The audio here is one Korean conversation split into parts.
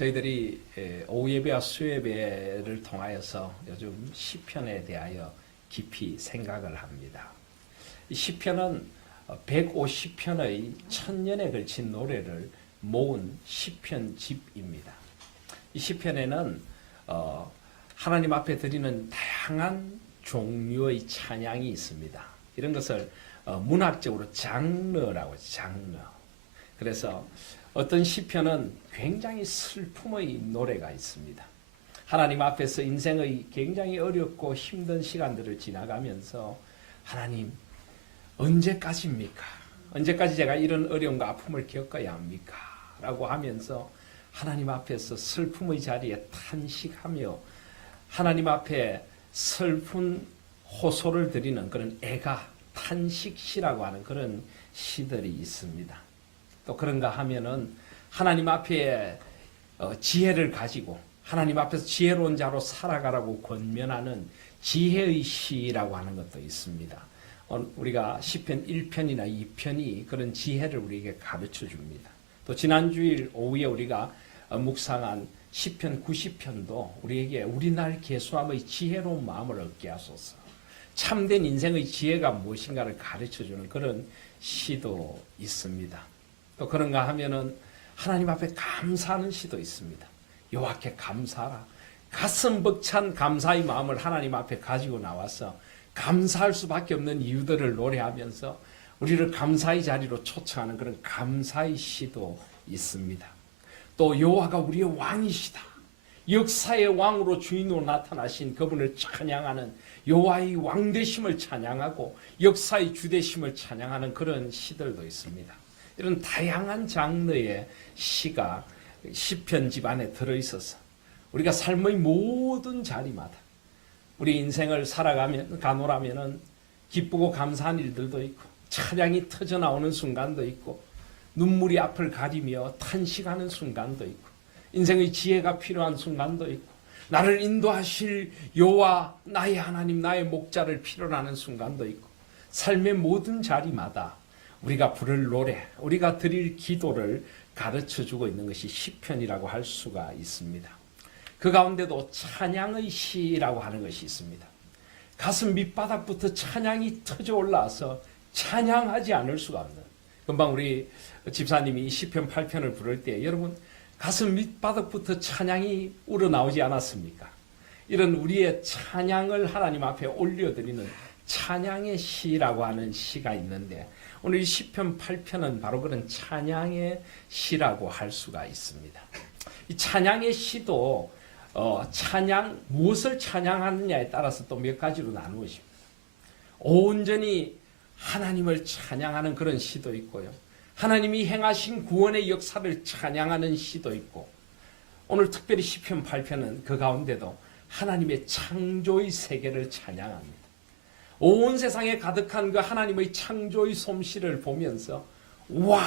저희들이 오후 예배와 수예배를 통하여서 요즘 시편에 대하여 깊이 생각을 합니다. 이 시편은 150편의 천년에 걸친 노래를 모은 시편집입니다. 이 시편에는 하나님 앞에 드리는 다양한 종류의 찬양이 있습니다. 이런 것을 문학적으로 장르라고 하죠. 장르. 그래서 어떤 시편은 굉장히 슬픔의 노래가 있습니다. 하나님 앞에서 인생의 굉장히 어렵고 힘든 시간들을 지나가면서 하나님 언제까지입니까? 언제까지 제가 이런 어려움과 아픔을 겪어야 합니까? 라고 하면서 하나님 앞에서 슬픔의 자리에 탄식하며 하나님 앞에 슬픈 호소를 드리는 그런 애가 탄식시라고 하는 그런 시들이 있습니다. 또 그런가 하면은 하나님 앞에 지혜를 가지고 하나님 앞에서 지혜로운 자로 살아가라고 권면하는 지혜의 시라고 하는 것도 있습니다. 우리가 시편 1편이나 2편이 그런 지혜를 우리에게 가르쳐 줍니다. 또 지난주일 오후에 우리가 묵상한 시편 90편도 우리에게 우리날 계수함의 지혜로운 마음을 얻게 하소서, 참된 인생의 지혜가 무엇인가를 가르쳐주는 그런 시도 있습니다. 또 그런가 하면은 하나님 앞에 감사하는 시도 있습니다. 여호와께 감사하라. 가슴 벅찬 감사의 마음을 하나님 앞에 가지고 나와서 감사할 수밖에 없는 이유들을 노래하면서 우리를 감사의 자리로 초청하는 그런 감사의 시도 있습니다. 또 여호와가 우리의 왕이시다. 역사의 왕으로 주인으로 나타나신 그분을 찬양하는 여호와의 왕되심을 찬양하고 역사의 주되심을 찬양하는 그런 시들도 있습니다. 이런 다양한 장르의 시가 시편집 안에 들어있어서 우리가 삶의 모든 자리마다 우리 인생을 가노라면은 기쁘고 감사한 일들도 있고 찬양이 터져나오는 순간도 있고 눈물이 앞을 가리며 탄식하는 순간도 있고 인생의 지혜가 필요한 순간도 있고 나를 인도하실 여호와 나의 하나님 나의 목자를 필요로 하는 순간도 있고 삶의 모든 자리마다 우리가 부를 노래, 우리가 드릴 기도를 가르쳐주고 있는 것이 시편이라고 할 수가 있습니다. 그 가운데도 찬양의 시라고 하는 것이 있습니다. 가슴 밑바닥부터 찬양이 터져 올라와서 찬양하지 않을 수가 없는, 금방 우리 집사님이 시편 8편을 부를 때 여러분 가슴 밑바닥부터 찬양이 우러나오지 않았습니까? 이런 우리의 찬양을 하나님 앞에 올려드리는 찬양의 시라고 하는 시가 있는데 오늘 이 시편 8편은 바로 그런 찬양의 시라고 할 수가 있습니다. 이 찬양의 시도 무엇을 찬양하느냐에 따라서 또 몇 가지로 나누어집니다. 온전히 하나님을 찬양하는 그런 시도 있고요. 하나님이 행하신 구원의 역사를 찬양하는 시도 있고 오늘 특별히 시편 8편은 그 가운데도 하나님의 창조의 세계를 찬양합니다. 온 세상에 가득한 그 하나님의 창조의 솜씨를 보면서 와!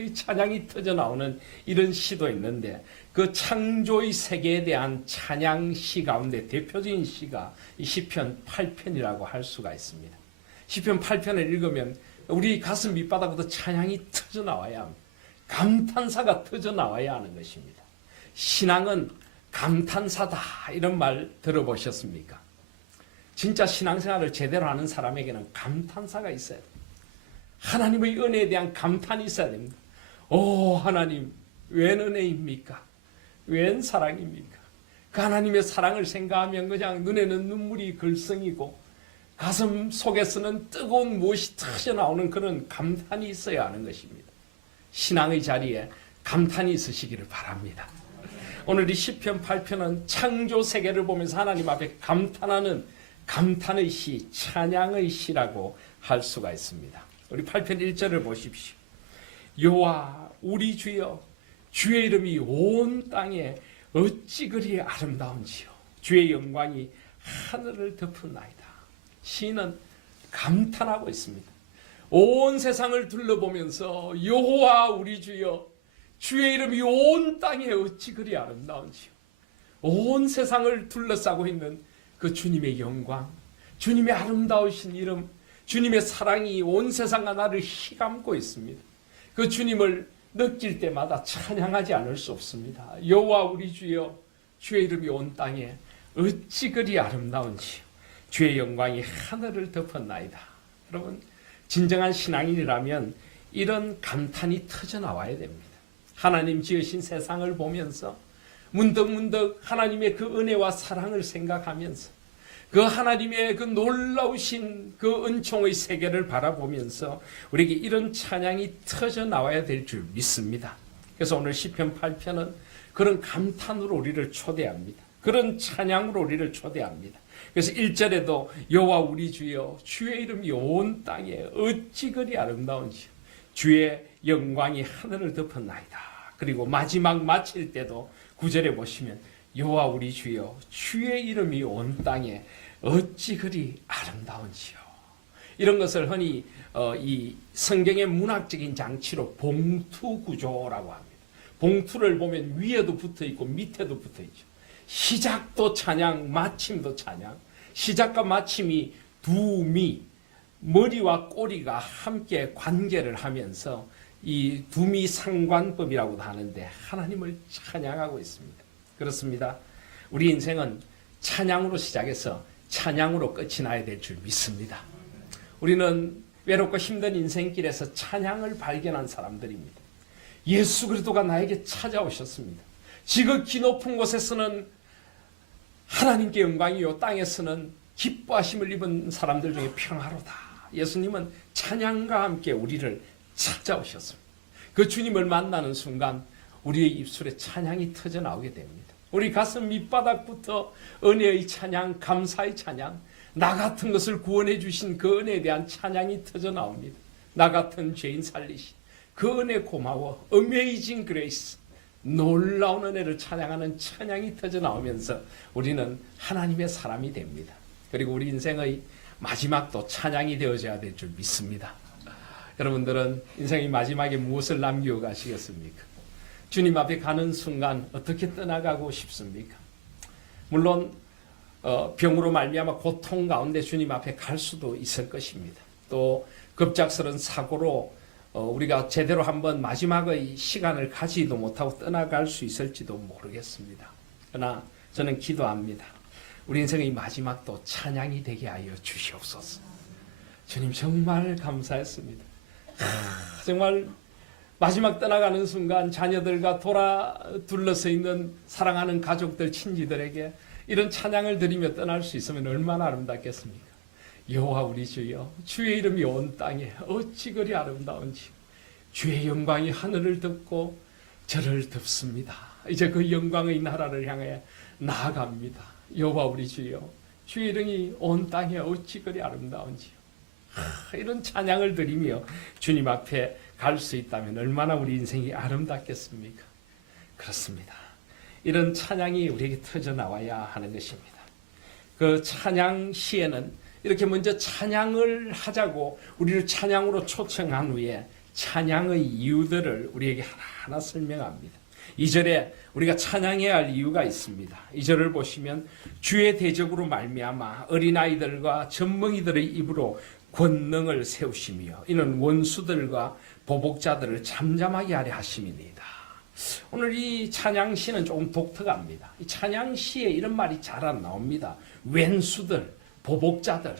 이 찬양이 터져나오는 이런 시도 있는데 그 창조의 세계에 대한 찬양시 가운데 대표적인 시가 이 시편 8편이라고 할 수가 있습니다. 시편 8편을 읽으면 우리 가슴 밑바닥부터 찬양이 터져나와야 합니다. 감탄사가 터져나와야 하는 것입니다. 신앙은 감탄사다 이런 말 들어보셨습니까? 진짜 신앙생활을 제대로 하는 사람에게는 감탄사가 있어야 됩니다. 하나님의 은혜에 대한 감탄이 있어야 됩니다. 오 하나님 웬 은혜입니까? 웬 사랑입니까? 그 하나님의 사랑을 생각하면 그냥 눈에는 눈물이 글썽이고 가슴 속에서는 뜨거운 무엇이 터져나오는 그런 감탄이 있어야 하는 것입니다. 신앙의 자리에 감탄이 있으시기를 바랍니다. 오늘 이 시편 8편은 창조 세계를 보면서 하나님 앞에 감탄하는 감탄의 시, 찬양의 시라고 할 수가 있습니다. 우리 8편 1절을 보십시오. 여호와 우리 주여 주의 이름이 온 땅에 어찌 그리 아름다운지요. 주의 영광이 하늘을 덮은나이다. 시인은 감탄하고 있습니다. 온 세상을 둘러보면서 여호와 우리 주여 주의 이름이 온 땅에 어찌 그리 아름다운지요. 온 세상을 둘러싸고 있는 그 주님의 영광, 주님의 아름다우신 이름, 주님의 사랑이 온 세상과 나를 휘감고 있습니다. 그 주님을 느낄 때마다 찬양하지 않을 수 없습니다. 여호와 우리 주여, 주의 이름이 온 땅에 어찌 그리 아름다운지, 주의 영광이 하늘을 덮었나이다. 여러분, 진정한 신앙인이라면 이런 감탄이 터져 나와야 됩니다. 하나님 지으신 세상을 보면서 문득문득 하나님의 그 은혜와 사랑을 생각하면서 그 하나님의 그 놀라우신 그 은총의 세계를 바라보면서 우리에게 이런 찬양이 터져 나와야 될 줄 믿습니다. 그래서 오늘 시편 8편은 그런 감탄으로 우리를 초대합니다. 그런 찬양으로 우리를 초대합니다. 그래서 1절에도 여호와 우리 주여, 주의 이름이 온 땅에 어찌 그리 아름다운지, 주의 영광이 하늘을 덮었나이다. 그리고 마지막 마칠 때도 9절에 보시면 여호와 우리 주여, 주의 이름이 온 땅에 어찌 그리 아름다운지요. 이런 것을 흔히 이 성경의 문학적인 장치로 봉투 구조라고 합니다. 봉투를 보면 위에도 붙어 있고 밑에도 붙어 있죠. 시작도 찬양, 마침도 찬양. 시작과 마침이 두미, 머리와 꼬리가 함께 관계를 하면서 이 두미상관법이라고도 하는데 하나님을 찬양하고 있습니다. 그렇습니다. 우리 인생은 찬양으로 시작해서 찬양으로 끝이 나야 될 줄 믿습니다. 우리는 외롭고 힘든 인생길에서 찬양을 발견한 사람들입니다. 예수 그리스도가 나에게 찾아오셨습니다. 지극히 높은 곳에서는 하나님께 영광이요, 땅에서는 기뻐하심을 입은 사람들 중에 평화로다. 예수님은 찬양과 함께 우리를 찾아오셨습니다. 그 주님을 만나는 순간 우리의 입술에 찬양이 터져 나오게 됩니다. 우리 가슴 밑바닥부터 은혜의 찬양, 감사의 찬양, 나 같은 것을 구원해 주신 그 은혜에 대한 찬양이 터져 나옵니다. 나 같은 죄인 살리신 그 은혜 고마워, Amazing Grace, 놀라운 은혜를 찬양하는 찬양이 터져 나오면서 우리는 하나님의 사람이 됩니다. 그리고 우리 인생의 마지막도 찬양이 되어져야 될 줄 믿습니다. 여러분들은 인생의 마지막에 무엇을 남기고 가시겠습니까? 주님 앞에 가는 순간 어떻게 떠나가고 싶습니까? 물론 병으로 말미암아 고통 가운데 주님 앞에 갈 수도 있을 것입니다. 또 급작스러운 사고로 우리가 제대로 한번 마지막의 시간을 가지도 못하고 떠나갈 수 있을지도 모르겠습니다. 그러나 저는 기도합니다. 우리 인생의 마지막도 찬양이 되게 하여 주시옵소서. 주님 정말 감사했습니다. 정말 마지막 떠나가는 순간 자녀들과 둘러서 있는 사랑하는 가족들, 친지들에게 이런 찬양을 드리며 떠날 수 있으면 얼마나 아름답겠습니까? 여호와 우리 주여, 주의 이름이 온 땅에 어찌 그리 아름다운지, 주의 영광이 하늘을 덮고 저를 덮습니다. 이제 그 영광의 나라를 향해 나아갑니다. 여호와 우리 주여, 주의 이름이 온 땅에 어찌 그리 아름다운지요. 이런 찬양을 드리며 주님 앞에 갈 수 있다면 얼마나 우리 인생이 아름답겠습니까? 그렇습니다. 이런 찬양이 우리에게 터져 나와야 하는 것입니다. 그 찬양 시에는 이렇게 먼저 찬양을 하자고 우리를 찬양으로 초청한 후에 찬양의 이유들을 우리에게 하나하나 설명합니다. 2절에 우리가 찬양해야 할 이유가 있습니다. 2절을 보시면 주의 대적으로 말미암아 어린아이들과 젖먹이들의 입으로 권능을 세우시며 이는 원수들과 보복자들을 잠잠하게 하려 하심이니이다. 오늘 이 찬양시는 조금 독특합니다. 이 찬양시에 이런 말이 잘 안 나옵니다. 왼수들, 보복자들,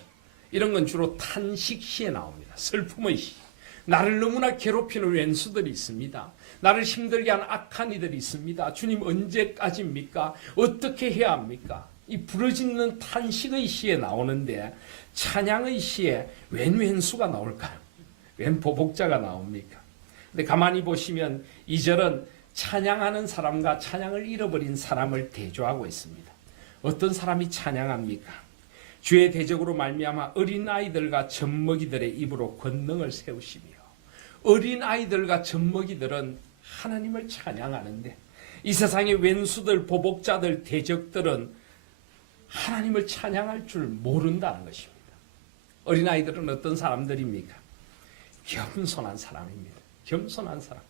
이런 건 주로 탄식시에 나옵니다. 슬픔의 시. 나를 너무나 괴롭히는 왼수들이 있습니다. 나를 힘들게 하는 악한 이들이 있습니다. 주님 언제까지입니까? 어떻게 해야 합니까? 이 부르짖는 탄식의 시에 나오는데 찬양의 시에 웬 왼수가 나올까요? 웬 보복자가 나옵니까? 근데 가만히 보시면 2절은 찬양하는 사람과 찬양을 잃어버린 사람을 대조하고 있습니다. 어떤 사람이 찬양합니까? 주의 대적으로 말미암아 어린아이들과 젖먹이들의 입으로 권능을 세우시며, 어린아이들과 젖먹이들은 하나님을 찬양하는데 이 세상의 왼수들, 보복자들, 대적들은 하나님을 찬양할 줄 모른다는 것입니다. 어린아이들은 어떤 사람들입니까? 겸손한 사람입니다. 겸손한 사람.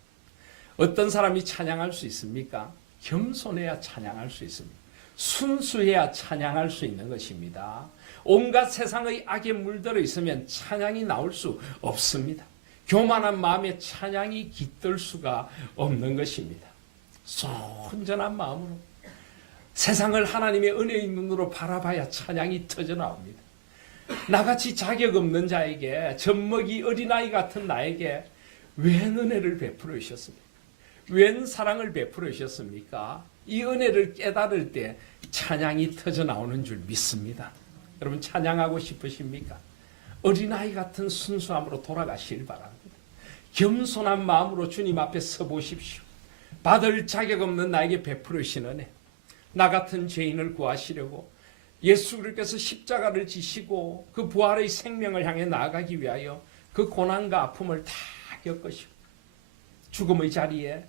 어떤 사람이 찬양할 수 있습니까? 겸손해야 찬양할 수 있습니다. 순수해야 찬양할 수 있는 것입니다. 온갖 세상의 악에 물들어 있으면 찬양이 나올 수 없습니다. 교만한 마음에 찬양이 깃들 수가 없는 것입니다. 순전한 마음으로 세상을 하나님의 은혜의 눈으로 바라봐야 찬양이 터져나옵니다. 나같이 자격 없는 자에게, 젖먹이 어린아이 같은 나에게 웬 은혜를 베풀어 주셨습니까? 웬 사랑을 베풀어 주셨습니까? 이 은혜를 깨달을 때 찬양이 터져나오는 줄 믿습니다. 여러분 찬양하고 싶으십니까? 어린아이 같은 순수함으로 돌아가시길 바랍니다. 겸손한 마음으로 주님 앞에 서보십시오. 받을 자격 없는 나에게 베풀으신 은혜, 나 같은 죄인을 구하시려고 예수 그리스도께서 십자가를 지시고 그 부활의 생명을 향해 나아가기 위하여 그 고난과 아픔을 다 겪으시고 죽음의 자리에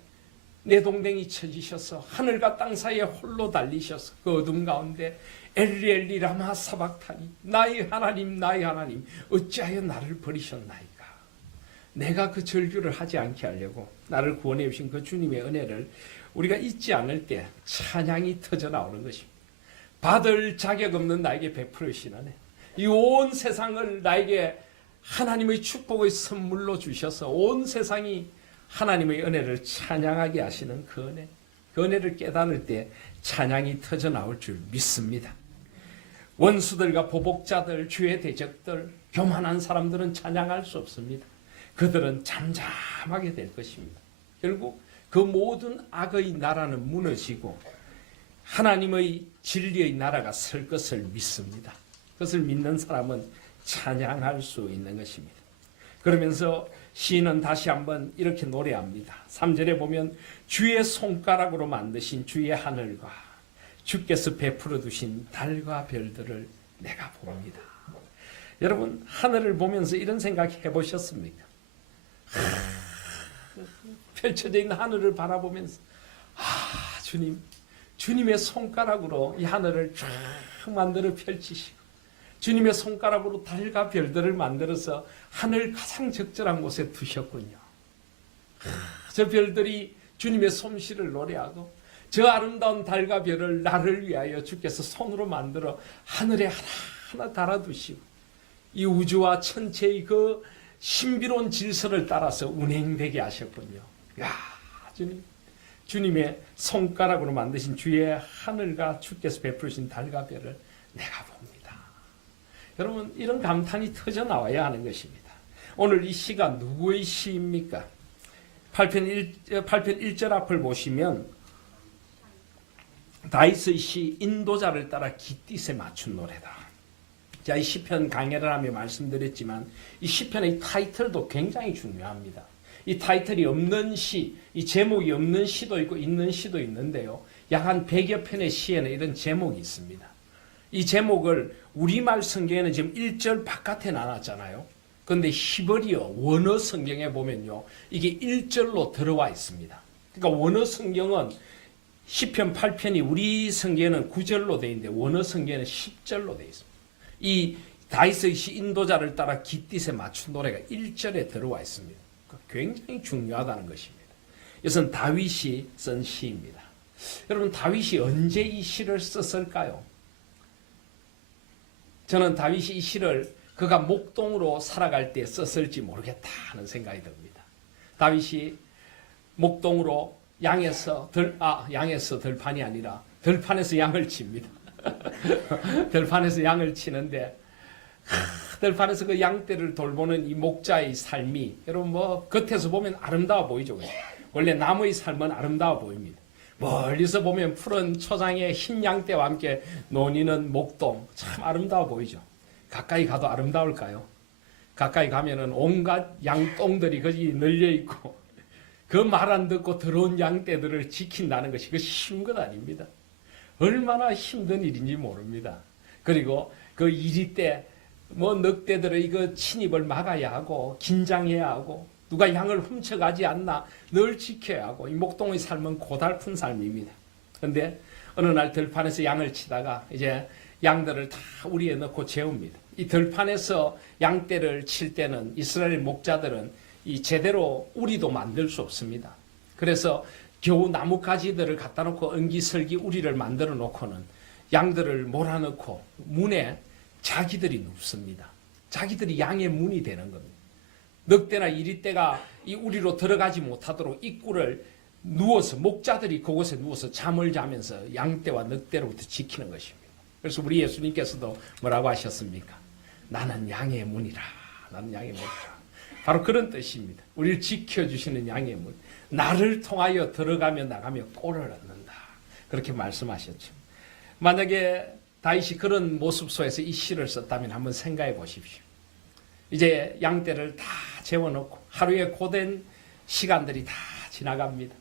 내동댕이 쳐지셔서 하늘과 땅 사이에 홀로 달리셔서 그 어둠 가운데 엘리 엘리 라마 사박타니 나의 하나님 어찌하여 나를 버리셨나이까. 내가 그 절규를 하지 않게 하려고 나를 구원해 주신 그 주님의 은혜를 우리가 잊지 않을 때 찬양이 터져나오는 것입니다. 받을 자격 없는 나에게 베풀어 주신 은혜, 이 온 세상을 나에게 하나님의 축복의 선물로 주셔서 온 세상이 하나님의 은혜를 찬양하게 하시는 그 은혜, 그 은혜를 깨달을 때 찬양이 터져나올 줄 믿습니다. 원수들과 보복자들, 주의 대적들, 교만한 사람들은 찬양할 수 없습니다. 그들은 잠잠하게 될 것입니다. 결국 그 모든 악의 나라는 무너지고 하나님의 진리의 나라가 설 것을 믿습니다. 그것을 믿는 사람은 찬양할 수 있는 것입니다. 그러면서 시인은 다시 한번 이렇게 노래합니다. 3절에 보면 주의 손가락으로 만드신 주의 하늘과 주께서 베풀어 두신 달과 별들을 내가 봅니다. 여러분 하늘을 보면서 이런 생각 해보셨습니까? 펼쳐져 있는 하늘을 바라보면서 주님의 손가락으로 이 하늘을 쫙 만들어 펼치시고 주님의 손가락으로 달과 별들을 만들어서 하늘 가장 적절한 곳에 두셨군요. 저 별들이 주님의 솜씨를 노래하고 저 아름다운 달과 별을 나를 위하여 주께서 손으로 만들어 하늘에 하나하나 달아두시고 이 우주와 천체의 그 신비로운 질서를 따라서 운행되게 하셨군요. 야, 주님의 손가락으로 만드신 주의 하늘과 주께서 베푸신 달과 별을 내가 봅니다. 여러분 이런 감탄이 터져 나와야 하는 것입니다. 오늘 이 시가 누구의 시입니까? 8편 1절 앞을 보시면 다윗의 시 인도자를 따라 깃딧에 맞춘 노래다. 자, 이 시편 강해를 하며 말씀드렸지만 이 시편의 타이틀도 굉장히 중요합니다. 이 타이틀이 없는 시, 이 제목이 없는 시도 있고 있는 시도 있는데요. 약 한 100여 편의 시에는 이런 제목이 있습니다. 이 제목을 우리말 성경에는 지금 1절 바깥에 나눴잖아요. 그런데 히브리어 원어 성경에 보면요. 이게 1절로 들어와 있습니다. 그러니까 원어 성경은 시편 8편이 우리 성경에는 9절로 되어 있는데 원어 성경에는 10절로 되어 있습니다. 이 다윗의 시 인도자를 따라 깃딧에 맞춘 노래가 1절에 들어와 있습니다. 굉장히 중요하다는 것입니다. 이것은 다윗이 쓴 시입니다. 여러분 다윗이 언제 이 시를 썼을까요? 저는 다윗이 이 시를 그가 목동으로 살아갈 때 썼을지 모르겠다 하는 생각이 듭니다. 다윗이 목동으로 양에서 들판이 아니라 들판에서 양을 칩니다. 들판에서 양을 치는데 들판에서 그 양떼를 돌보는 이 목자의 삶이 여러분 뭐 겉에서 보면 아름다워 보이죠. 원래 나무의 삶은 아름다워 보입니다. 멀리서 보면 푸른 초장에 흰 양떼와 함께 노니는 목동 참 아름다워 보이죠. 가까이 가도 아름다울까요? 가까이 가면은 온갖 양똥들이 거기 널려 있고 그 말 안 듣고 들어온 양떼들을 지킨다는 것이 쉬운 것 아닙니다. 얼마나 힘든 일인지 모릅니다. 그리고 그 이리떼 늑대들의 그 침입을 막아야 하고 긴장해야 하고 누가 양을 훔쳐가지 않나 늘 지켜야 하고 이 목동의 삶은 고달픈 삶입니다. 그런데 어느 날 들판에서 양을 치다가 이제 양들을 다 우리에 넣고 재웁니다. 이 들판에서 양떼를 칠 때는 이스라엘 목자들은 이 제대로 우리도 만들 수 없습니다. 그래서 겨우 나뭇가지들을 갖다 놓고 엉기설기 우리를 만들어 놓고는 양들을 몰아넣고 문에 자기들이 눕습니다. 자기들이 양의 문이 되는 겁니다. 늑대나 이리떼가 이 우리로 들어가지 못하도록 입구를 누워서 목자들이 그곳에 누워서 잠을 자면서 양떼와 늑대로부터 지키는 것입니다. 그래서 우리 예수님께서도 뭐라고 하셨습니까? 나는 양의 문이라. 나는 양의 문이라. 바로 그런 뜻입니다. 우리를 지켜주시는 양의 문. 나를 통하여 들어가며 나가며 꼴을 얻는다. 그렇게 말씀하셨죠. 만약에 다윗이 그런 모습 속에서 이 시를 썼다면 한번 생각해 보십시오. 이제 양떼를 다 재워놓고 하루에 고된 시간들이 다 지나갑니다.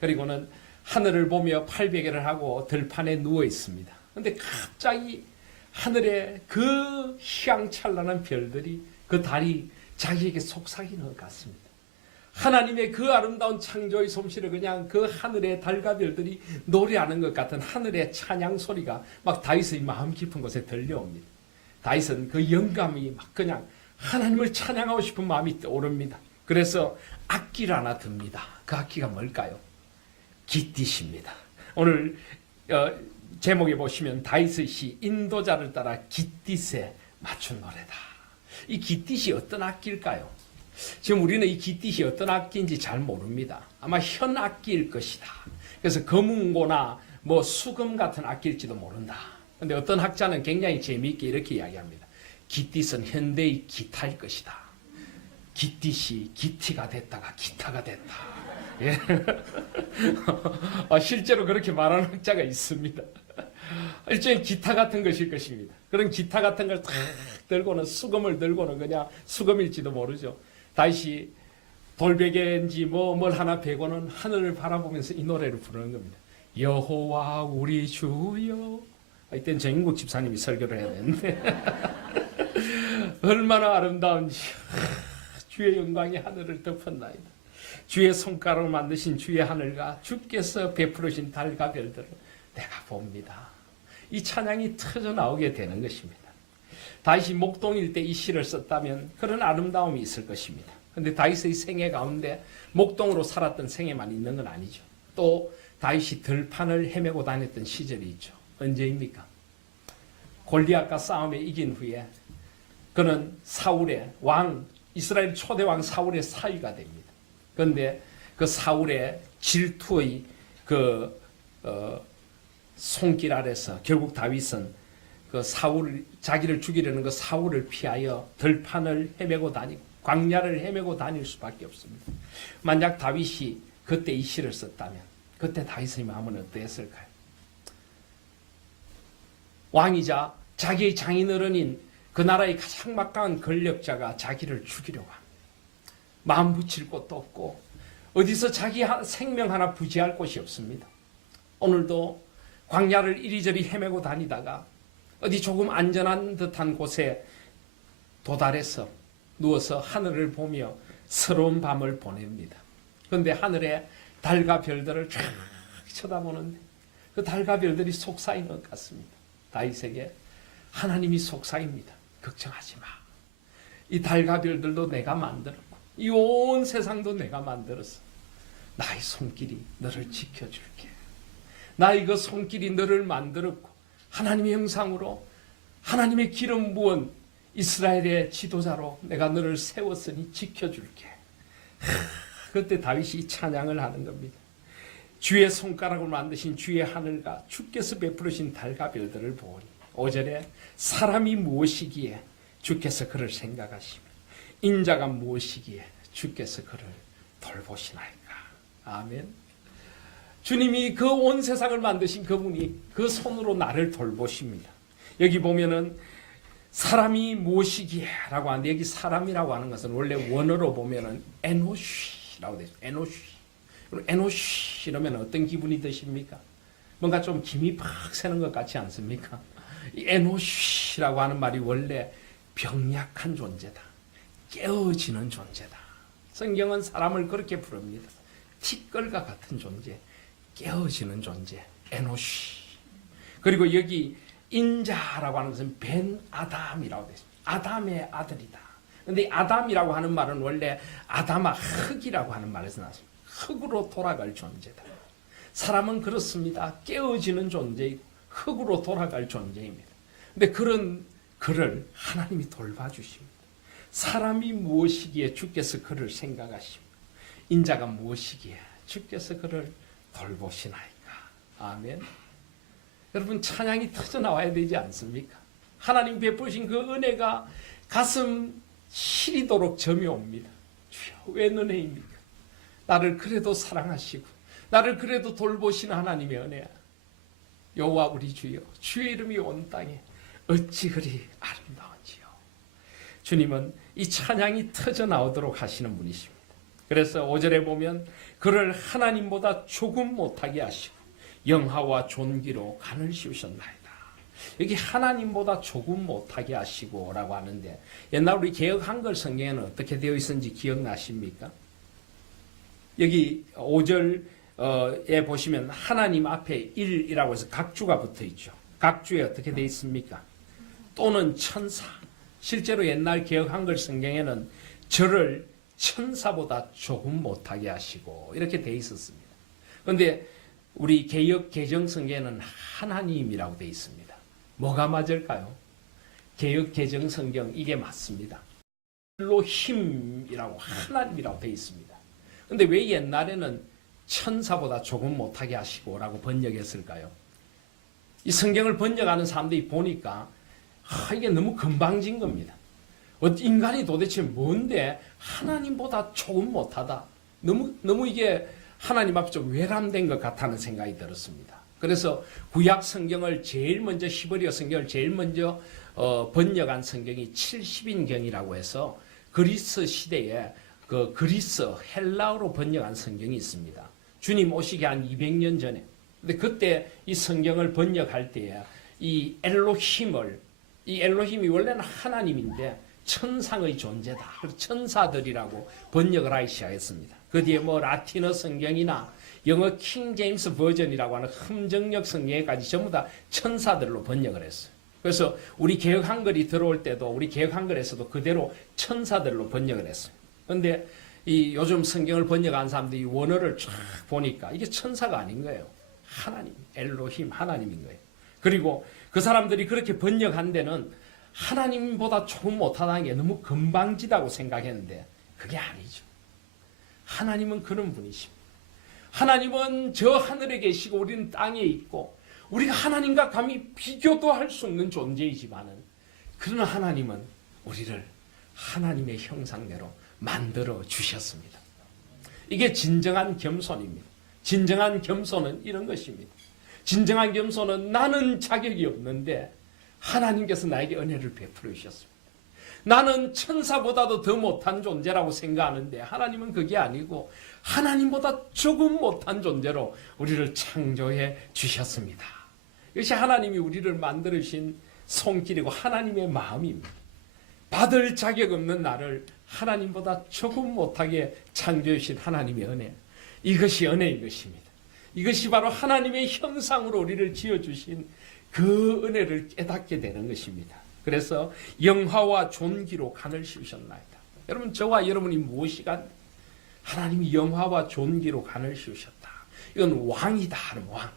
그리고는 하늘을 보며 팔베개를 하고 들판에 누워 있습니다. 그런데 갑자기 하늘에 그 희양찬란한 별들이 그 달이 자기에게 속삭이는 것 같습니다. 하나님의 그 아름다운 창조의 솜씨를 그냥 그 하늘의 달과 별들이 노래하는 것 같은 하늘의 찬양 소리가 막 다윗의 마음 깊은 곳에 들려옵니다. 다윗은 그 영감이 막 그냥 하나님을 찬양하고 싶은 마음이 오릅니다. 그래서 악기를 하나 듭니다. 그 악기가 뭘까요? 깃딧입니다. 오늘 제목에 보시면 다윗의 시 인도자를 따라 깃딧에 맞춘 노래다. 이 깃딧이 어떤 악기일까요? 지금 우리는 이 깃딧이 어떤 악기인지 잘 모릅니다. 아마 현악기일 것이다. 그래서 검은고나 뭐 수금 같은 악기일지도 모른다. 그런데 어떤 학자는 굉장히 재미있게 이렇게 이야기합니다. 깃딧은 현대의 기타일 것이다. 깃딧이 기티가 됐다가 기타가 됐다. 예. 실제로 그렇게 말하는 학자가 있습니다. 일종의 기타 같은 것일 것입니다. 그런 기타 같은 걸 탁 들고는 수금을 들고는 그냥 수금일지도 모르죠. 다시 돌베개인지 뭘 하나 베고는 하늘을 바라보면서 이 노래를 부르는 겁니다. 여호와 우리 주여. 이때는 정인국 집사님이 설교를 해야 되는데 얼마나 아름다운지 주의 영광이 하늘을 덮었나이다. 주의 손가락을 만드신 주의 하늘과 주께서 베풀으신 달과 별들을 내가 봅니다. 이 찬양이 터져 나오게 되는 것입니다. 다윗이 목동일 때 이 시를 썼다면 그런 아름다움이 있을 것입니다. 그런데 다윗의 생애 가운데 목동으로 살았던 생애만 있는 건 아니죠. 또 다윗이 들판을 헤매고 다녔던 시절이 있죠. 언제입니까? 골리앗과 싸움에 이긴 후에 그는 사울의 왕, 이스라엘 초대 왕 사울의 사위가 됩니다. 그런데 그 사울의 질투의 손길 아래서 결국 다윗은 그 자기를 죽이려는 그 사울을 피하여 들판을 헤매고 다니고 광야를 헤매고 다닐 수밖에 없습니다. 만약 다윗이 그때 이 시를 썼다면 그때 다윗의 마음은 어떠했을까요? 왕이자 자기의 장인어른인 그 나라의 가장 막강한 권력자가 자기를 죽이려고 합니다. 마음 붙일 곳도 없고 어디서 자기 생명 하나 부지할 곳이 없습니다. 오늘도 광야를 이리저리 헤매고 다니다가 어디 조금 안전한 듯한 곳에 도달해서 누워서 하늘을 보며 서러운 밤을 보냅니다. 그런데 하늘에 달과 별들을 쫙 쳐다보는데 그 달과 별들이 속삭이는 것 같습니다. 다윗에게 하나님이 속삭입니다. 걱정하지 마. 이 달과 별들도 내가 만들었고 이 온 세상도 내가 만들었어. 나의 손길이 너를 지켜줄게. 나의 그 손길이 너를 만들었고 하나님의 형상으로 하나님의 기름 부은 이스라엘의 지도자로 내가 너를 세웠으니 지켜줄게. 그때 다윗이 찬양을 하는 겁니다. 주의 손가락으로 만드신 주의 하늘과 주께서 베풀으신 달과 별들을 보니 5절에 사람이 무엇이기에 주께서 그를 생각하시며 인자가 무엇이기에 주께서 그를 돌보시나이까. 아멘. 주님이 그 온 세상을 만드신 그분이 그 손으로 나를 돌보십니다. 여기 보면은 사람이 무엇이기에 라고 하는데 여기 사람이라고 하는 것은 원래 원어로 보면은 에노쉬라고 되어 있어요. 에노쉬. 에노쉬 이러면 어떤 기분이 드십니까? 뭔가 좀 김이 팍 새는 것 같지 않습니까? 이 에노쉬라고 하는 말이 원래 병약한 존재다. 깨어지는 존재다. 성경은 사람을 그렇게 부릅니다. 티끌과 같은 존재, 깨어지는 존재, 에노쉬. 그리고 여기 인자라고 하는 것은 벤 아담이라고 되어 있습니다. 아담의 아들이다. 그런데 아담이라고 하는 말은 원래 아담아 흙이라고 하는 말에서 나왔습니다. 흙으로 돌아갈 존재다. 사람은 그렇습니다. 깨어지는 존재이고 흙으로 돌아갈 존재입니다. 근데 그런 그를 하나님이 돌봐주십니다. 사람이 무엇이기에 주께서 그를 생각하시고 인자가 무엇이기에 주께서 그를 돌보시나이까. 아멘. 여러분, 찬양이 터져 나와야 되지 않습니까? 하나님 베푸신 그 은혜가 가슴 시리도록 점이 옵니다. 주여, 웬 은혜입니까? 나를 그래도 사랑하시고 나를 그래도 돌보시는 하나님의 은혜야. 여호와 우리 주여, 주의 이름이 온 땅에 어찌 그리 아름다운지요. 주님은 이 찬양이 터져 나오도록 하시는 분이십니다. 그래서 5절에 보면 그를 하나님보다 조금 못하게 하시고 영화와 존귀로 간을 씌우셨나이다. 여기 하나님보다 조금 못하게 하시고 라고 하는데, 옛날 우리 개역 한글 성경에는 어떻게 되어 있는지 기억나십니까? 여기 5절에 보시면 하나님 앞에 일이라고 해서 각주가 붙어 있죠. 각주에 어떻게 되어 있습니까? 또는 천사. 실제로 옛날 개역 한글 성경에는 저를 천사보다 조금 못하게 하시고 이렇게 되어 있었습니다. 그런데 우리 개역 개정 성경에는 하나님이라고 되어 있습니다. 뭐가 맞을까요? 개역 개정 성경 이게 맞습니다. 엘로힘이라고 하나님이라고 되어 있습니다. 그런데 왜 옛날에는 천사보다 조금 못하게 하시고라고 번역했을까요? 이 성경을 번역하는 사람들이 보니까 이게 너무 건방진 겁니다. 인간이 도대체 뭔데 하나님보다 조금 못하다. 너무 이게 하나님 앞에 좀 외람된 것 같다는 생각이 들었습니다. 그래서 구약 성경을 제일 먼저, 히브리어 성경을 제일 먼저 번역한 성경이 70인경이라고 해서 그리스 시대에 그 그리스 헬라어로 번역한 성경이 있습니다. 주님 오시기 한 200년 전에. 근데 그때 이 성경을 번역할 때에 이 엘로힘이 원래는 하나님인데 천상의 존재다. 천사들이라고 번역을 하기 시작했습니다. 그 뒤에 뭐 라틴어 성경이나 영어 킹 제임스 버전이라고 하는 흠정역 성경에까지 전부 다 천사들로 번역을 했어요. 그래서 우리 개역 한글이 들어올 때도 우리 개역 한글에서도 그대로 천사들로 번역을 했어요. 그런데 이 요즘 성경을 번역한 사람들이 원어를 쫙 보니까 이게 천사가 아닌 거예요. 하나님, 엘로힘, 하나님인 거예요. 그리고 그 사람들이 그렇게 번역한 데는 하나님보다 조금 못하다는 게 너무 건방지다고 생각했는데 그게 아니죠. 하나님은 그런 분이십니다. 하나님은 저 하늘에 계시고 우리는 땅에 있고 우리가 하나님과 감히 비교도 할 수 없는 존재이지만은 그러나 하나님은 우리를 하나님의 형상대로 만들어 주셨습니다. 이게 진정한 겸손입니다. 진정한 겸손은 이런 것입니다. 진정한 겸손은 나는 자격이 없는데 하나님께서 나에게 은혜를 베풀어 주셨습니다. 나는 천사보다도 더 못한 존재라고 생각하는데 하나님은 그게 아니고 하나님보다 조금 못한 존재로 우리를 창조해 주셨습니다. 이것이 하나님이 우리를 만들어 주신 손길이고 하나님의 마음입니다. 받을 자격 없는 나를 하나님보다 조금 못하게 창조해 주신 하나님의 은혜. 이것이 은혜인 것입니다. 이것이 바로 하나님의 형상으로 우리를 지어주신 그 은혜를 깨닫게 되는 것입니다. 그래서 영화와 존귀로 간을 씌우셨나이다. 여러분, 저와 여러분이 무엇이간 하나님이 영화와 존귀로 간을 씌우셨다. 이건 왕이다 하는 왕.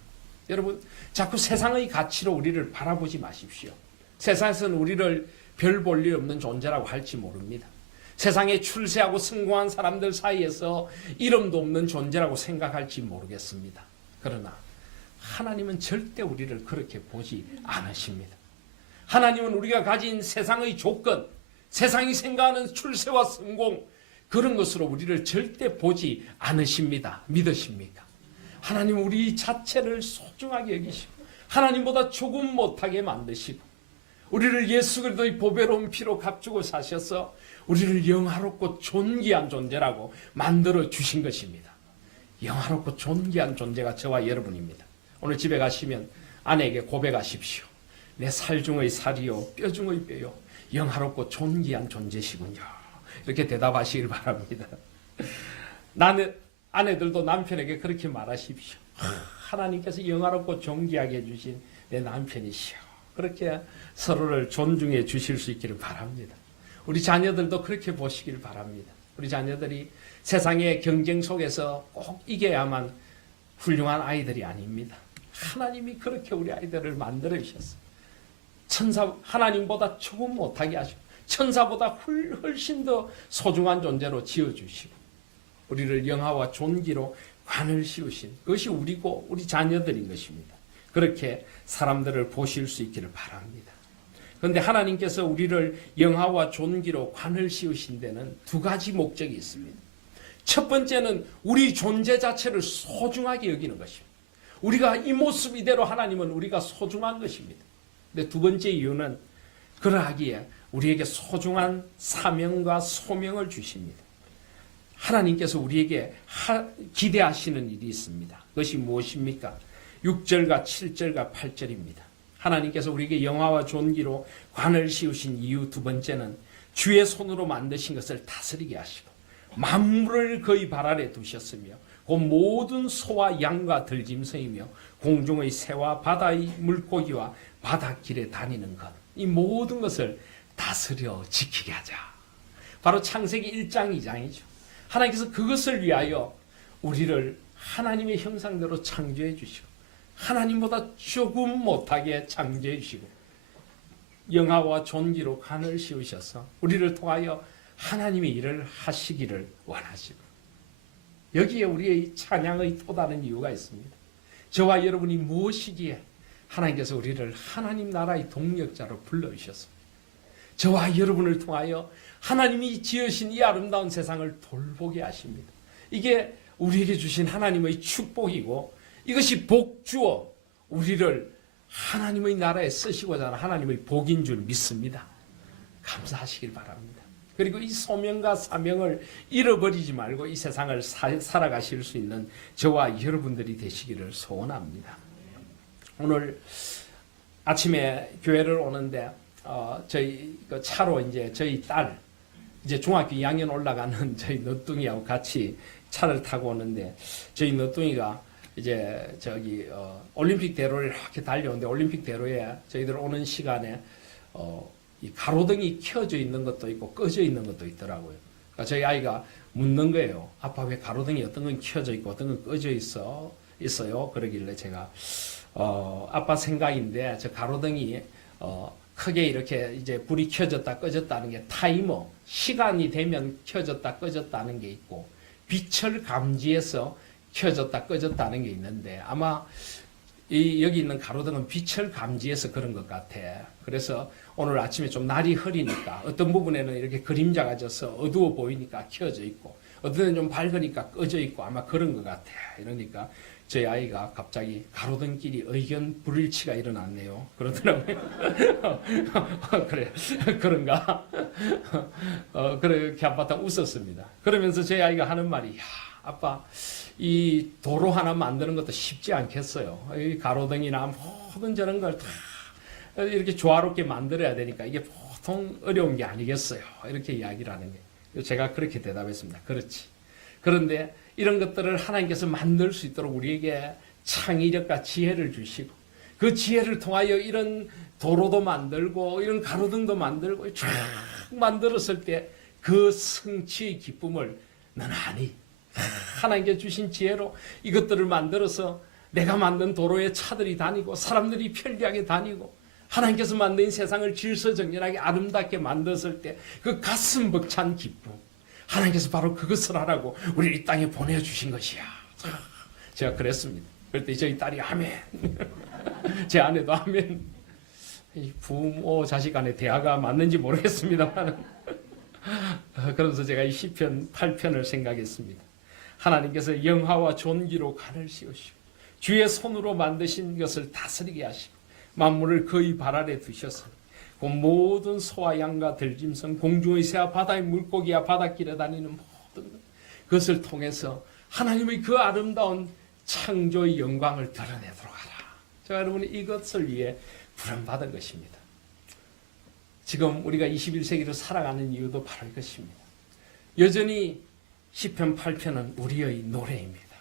여러분, 자꾸 세상의 가치로 우리를 바라보지 마십시오. 세상에서는 우리를 별 볼 일 없는 존재라고 할지 모릅니다. 세상에 출세하고 성공한 사람들 사이에서 이름도 없는 존재라고 생각할지 모르겠습니다. 그러나 하나님은 절대 우리를 그렇게 보지 않으십니다. 하나님은 우리가 가진 세상의 조건, 세상이 생각하는 출세와 성공, 그런 것으로 우리를 절대 보지 않으십니다. 믿으십니까? 하나님은 우리 자체를 소중하게 여기시고 하나님보다 조금 못하게 만드시고 우리를 예수 그리스도의 보배로운 피로 값주고 사셔서 우리를 영화롭고 존귀한 존재라고 만들어 주신 것입니다. 영화롭고 존귀한 존재가 저와 여러분입니다. 오늘 집에 가시면 아내에게 고백하십시오. 내 살 중의 살이요 뼈 중의 뼈요 영화롭고 존귀한 존재시군요. 이렇게 대답하시길 바랍니다. 아내들도 남편에게 그렇게 말하십시오. 하나님께서 영화롭고 존귀하게 해주신 내 남편이시오. 그렇게 서로를 존중해 주실 수 있기를 바랍니다. 우리 자녀들도 그렇게 보시길 바랍니다. 우리 자녀들이 세상의 경쟁 속에서 꼭 이겨야만 훌륭한 아이들이 아닙니다. 하나님이 그렇게 우리 아이들을 만들어 주셨어요. 하나님보다 조금 못하게 하시고 천사보다 훨씬 더 소중한 존재로 지어주시고 우리를 영화와 존귀로 관을 씌우신 그것이 우리고 우리 자녀들인 것입니다. 그렇게 사람들을 보실 수 있기를 바랍니다. 그런데 하나님께서 우리를 영화와 존귀로 관을 씌우신 데는 두 가지 목적이 있습니다. 첫 번째는 우리 존재 자체를 소중하게 여기는 것입니다. 우리가 이 모습 이대로 하나님은 우리가 소중한 것입니다. 근데 두 번째 이유는 그러하기에 우리에게 소중한 사명과 소명을 주십니다. 하나님께서 우리에게 기대하시는 일이 있습니다. 그것이 무엇입니까? 6절과 7절과 8절입니다. 하나님께서 우리에게 영화와 존귀로 관을 씌우신 이유 두 번째는 주의 손으로 만드신 것을 다스리게 하시고 만물을 그의 발 아래 두셨으며 그 모든 소와 양과 들짐승이며 공중의 새와 바다의 물고기와 바닷길에 다니는 것, 이 모든 것을 다스려 지키게 하자. 바로 창세기 1장 2장이죠. 하나님께서 그것을 위하여 우리를 하나님의 형상대로 창조해 주시고 하나님보다 조금 못하게 창조해 주시고 영화와 존귀로 관을 씌우셔서 우리를 통하여 하나님의 일을 하시기를 원하시고 여기에 우리의 찬양의 또 다른 이유가 있습니다. 저와 여러분이 무엇이기에 하나님께서 우리를 하나님 나라의 동력자로 불러주셨습니다. 저와 여러분을 통하여 하나님이 지으신 이 아름다운 세상을 돌보게 하십니다. 이게 우리에게 주신 하나님의 축복이고 이것이 복주어 우리를 하나님의 나라에 쓰시고자 하는 하나님의 복인 줄 믿습니다. 감사하시길 바랍니다. 그리고 이 소명과 사명을 잃어버리지 말고 이 세상을 살아가실 수 있는 저와 여러분들이 되시기를 소원합니다. 오늘 아침에 교회를 오는데 저희 차로 이제 저희 딸 이제 중학교 2학년 올라가는 저희 너뚱이하고 같이 차를 타고 오는데 저희 너뚱이가 이제 저기 올림픽 대로를 이렇게 달려오는데 올림픽 대로에 저희들 오는 시간에 이 가로등이 켜져 있는 것도 있고 꺼져 있는 것도 있더라고요. 그러니까 저희 아이가 묻는 거예요. 아빠 왜 가로등이 어떤 건 켜져 있고 어떤 건 꺼져 있어요? 그러길래 제가 아빠 생각인데 저 가로등이 크게 이렇게 이제 불이 켜졌다 꺼졌다는 게 타이머, 시간이 되면 켜졌다 꺼졌다는 게 있고 빛을 감지해서 켜졌다 꺼졌다는 게 있는데 아마 여기 있는 가로등은 빛을 감지해서 그런 것 같아. 그래서 오늘 아침에 좀 날이 흐리니까 어떤 부분에는 이렇게 그림자가 져서 어두워 보이니까 켜져 있고 어떤 데는 좀 밝으니까 꺼져 있고 아마 그런 것 같아. 이러니까 저희 아이가 갑자기 가로등끼리 의견 불일치가 일어났네요. 그러더라고요. 그래, 그런가? 그렇게 한바탕 웃었습니다. 그러면서 저희 아이가 하는 말이, 야, 아빠, 이 도로 하나 만드는 것도 쉽지 않겠어요. 이 가로등이나 모든 저런 걸 다 이렇게 조화롭게 만들어야 되니까 이게 보통 어려운 게 아니겠어요. 이렇게 이야기를 하는 게. 제가 그렇게 대답했습니다. 그렇지. 그런데 이런 것들을 하나님께서 만들 수 있도록 우리에게 창의력과 지혜를 주시고 그 지혜를 통하여 이런 도로도 만들고 이런 가로등도 만들고 쫙 만들었을 때 그 성취의 기쁨을 너는 아니. 하나님께 주신 지혜로 이것들을 만들어서 내가 만든 도로에 차들이 다니고 사람들이 편리하게 다니고 하나님께서 만든 세상을 질서정연하게 아름답게 만들었을 때 그 가슴 벅찬 기쁨 하나님께서 바로 그것을 하라고 우리를 이 땅에 보내주신 것이야. 제가 그랬습니다. 그럴 때 저희 딸이 아멘. 제 아내도 아멘. 부모 자식 간의 대화가 맞는지 모르겠습니다만 그러면서 제가 이 시편 8편을 생각했습니다. 하나님께서 영화와 존귀로 관을 씌우시고 주의 손으로 만드신 것을 다스리게 하시고 만물을 그의 발 아래 두셔서 그 모든 소와 양과 들짐승 공중의 새와 바다의 물고기와 바닷길에 다니는 모든 그것을 통해서 하나님의 그 아름다운 창조의 영광을 드러내도록 하라. 제가 여러분이 이것을 위해 부름받은 것입니다. 지금 우리가 21세기로 살아가는 이유도 바로 이것입니다. 여전히 시편 8편은 우리의 노래입니다.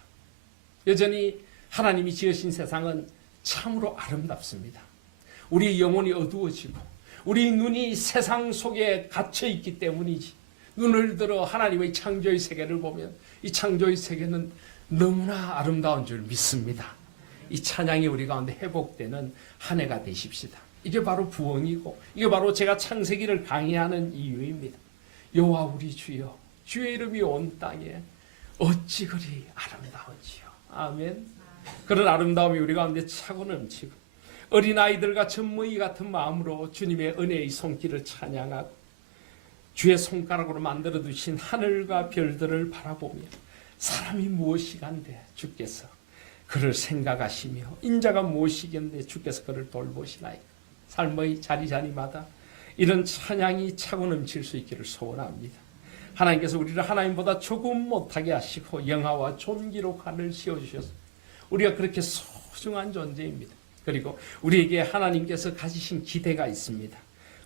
여전히 하나님이 지으신 세상은 참으로 아름답습니다. 우리 영혼이 어두워지고 우리 눈이 세상 속에 갇혀 있기 때문이지 눈을 들어 하나님의 창조의 세계를 보면 이 창조의 세계는 너무나 아름다운 줄 믿습니다. 이 찬양이 우리 가운데 회복되는 한 해가 되십시다. 이게 바로 부흥이고 이게 바로 제가 창세기를 강의하는 이유입니다. 여호와 우리 주여, 주의 이름이 온 땅에 어찌 그리 아름다운지요. 아멘. 그런 아름다움이 우리 가운데 차고 넘치고 어린아이들과 전무이 같은 마음으로 주님의 은혜의 손길을 찬양하고 주의 손가락으로 만들어 두신 하늘과 별들을 바라보며 사람이 무엇이간데 주께서 그를 생각하시며 인자가 무엇이겠는데 주께서 그를 돌보시나이까. 삶의 자리자리마다 이런 찬양이 차고 넘칠 수 있기를 소원합니다. 하나님께서 우리를 하나님보다 조금 못하게 하시고 영화와 존귀로 관을 씌워주셔서 우리가 그렇게 소중한 존재입니다. 그리고 우리에게 하나님께서 가지신 기대가 있습니다.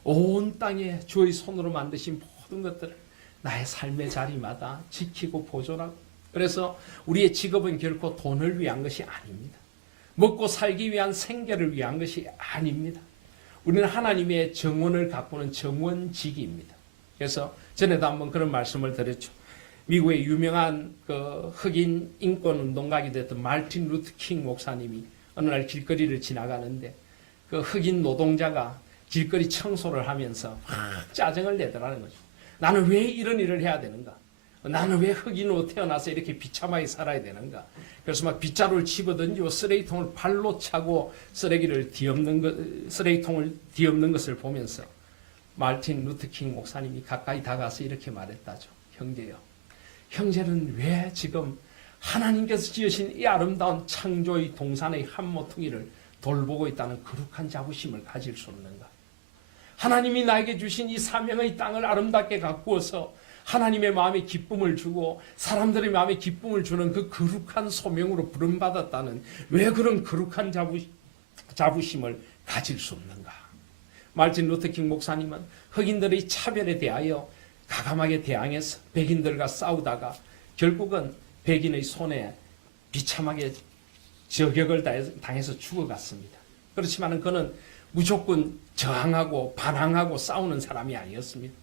온 땅에 주의 손으로 만드신 모든 것들을 나의 삶의 자리마다 지키고 보존하고, 그래서 우리의 직업은 결코 돈을 위한 것이 아닙니다. 먹고 살기 위한 생계를 위한 것이 아닙니다. 우리는 하나님의 정원을 가꾸는 정원직입니다. 그래서 전에도 한번 그런 말씀을 드렸죠. 미국의 유명한 그 흑인 인권 운동가가 됐던 마르틴 루터 킹 목사님이 어느 날 길거리를 지나가는데 그 흑인 노동자가 길거리 청소를 하면서 막 짜증을 내더라는 거죠. 나는 왜 이런 일을 해야 되는가? 나는 왜 흑인으로 태어나서 이렇게 비참하게 살아야 되는가? 그래서 막 빗자루를 집어던지고 쓰레기통을 발로 차고 쓰레기통을 뒤엎는 것을 보면서 마르틴 루터 킹 목사님이 가까이 다가서 이렇게 말했다죠. 형제요, 형제는 왜 지금 하나님께서 지으신 이 아름다운 창조의 동산의 한 모퉁이를 돌보고 있다는 거룩한 자부심을 가질 수 없는가? 하나님이 나에게 주신 이 사명의 땅을 아름답게 가꾸어서 하나님의 마음에 기쁨을 주고 사람들의 마음에 기쁨을 주는 그 거룩한 소명으로 부름받았다는 왜 그런 거룩한 자부심을 가질 수 없는가? 마르틴 루터 킹 목사님은 흑인들의 차별에 대하여 가감하게 대항해서 백인들과 싸우다가 결국은 백인의 손에 비참하게 저격을 당해서 죽어갔습니다. 그렇지만 그는 무조건 저항하고 반항하고 싸우는 사람이 아니었습니다.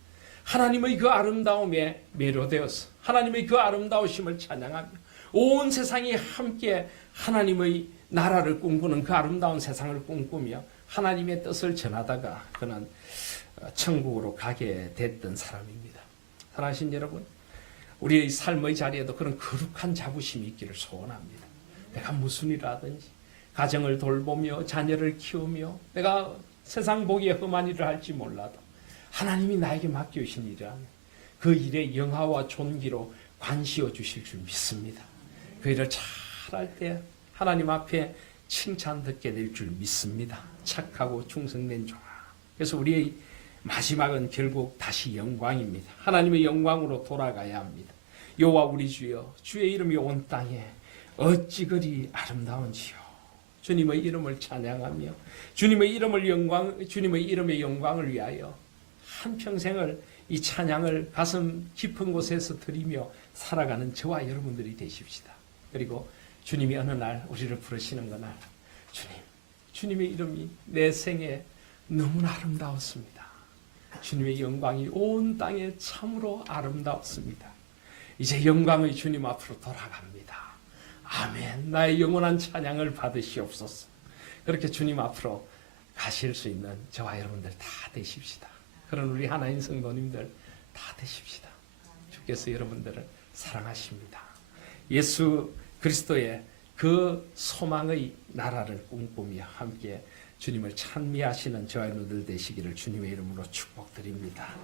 하나님의 그 아름다움에 매료되어서 하나님의 그 아름다우심을 찬양하며 온 세상이 함께 하나님의 나라를 꿈꾸는 그 아름다운 세상을 꿈꾸며 하나님의 뜻을 전하다가 그는 천국으로 가게 됐던 사람입니다. 사랑하신 여러분, 우리의 삶의 자리에도 그런 거룩한 자부심이 있기를 소원합니다. 내가 무슨 일을 하든지 가정을 돌보며 자녀를 키우며 내가 세상 보기에 험한 일을 할지 몰라도 하나님이 나에게 맡겨주신 일이라면 그 일에 영화와 존귀로 관시어 주실 줄 믿습니다. 그 일을 잘할 때 하나님 앞에 칭찬 듣게 될 줄 믿습니다. 착하고 충성된 종아. 그래서 우리의 마지막은 결국 다시 영광입니다. 하나님의 영광으로 돌아가야 합니다. 여호와 우리 주여, 주의 이름이 온 땅에 어찌 그리 아름다운지요. 주님의 이름을 찬양하며 주님의 이름의 영광을 위하여 한평생을 이 찬양을 가슴 깊은 곳에서 드리며 살아가는 저와 여러분들이 되십시다. 그리고 주님이 어느 날 우리를 부르시는 그날, 주님의 이름이 내 생에 너무나 아름다웠습니다. 주님의 영광이 온 땅에 참으로 아름다웠습니다. 이제 영광의 주님 앞으로 돌아갑니다. 아멘. 나의 영원한 찬양을 받으시옵소서. 그렇게 주님 앞으로 가실 수 있는 저와 여러분들 다 되십시다. 그런 우리 하나님 성도님들 다 되십시다. 주께서 여러분들을 사랑하십니다. 예수 그리스도의 그 소망의 나라를 꿈꾸며 함께 주님을 찬미하시는 저와 여러분들 되시기를 주님의 이름으로 축복드립니다.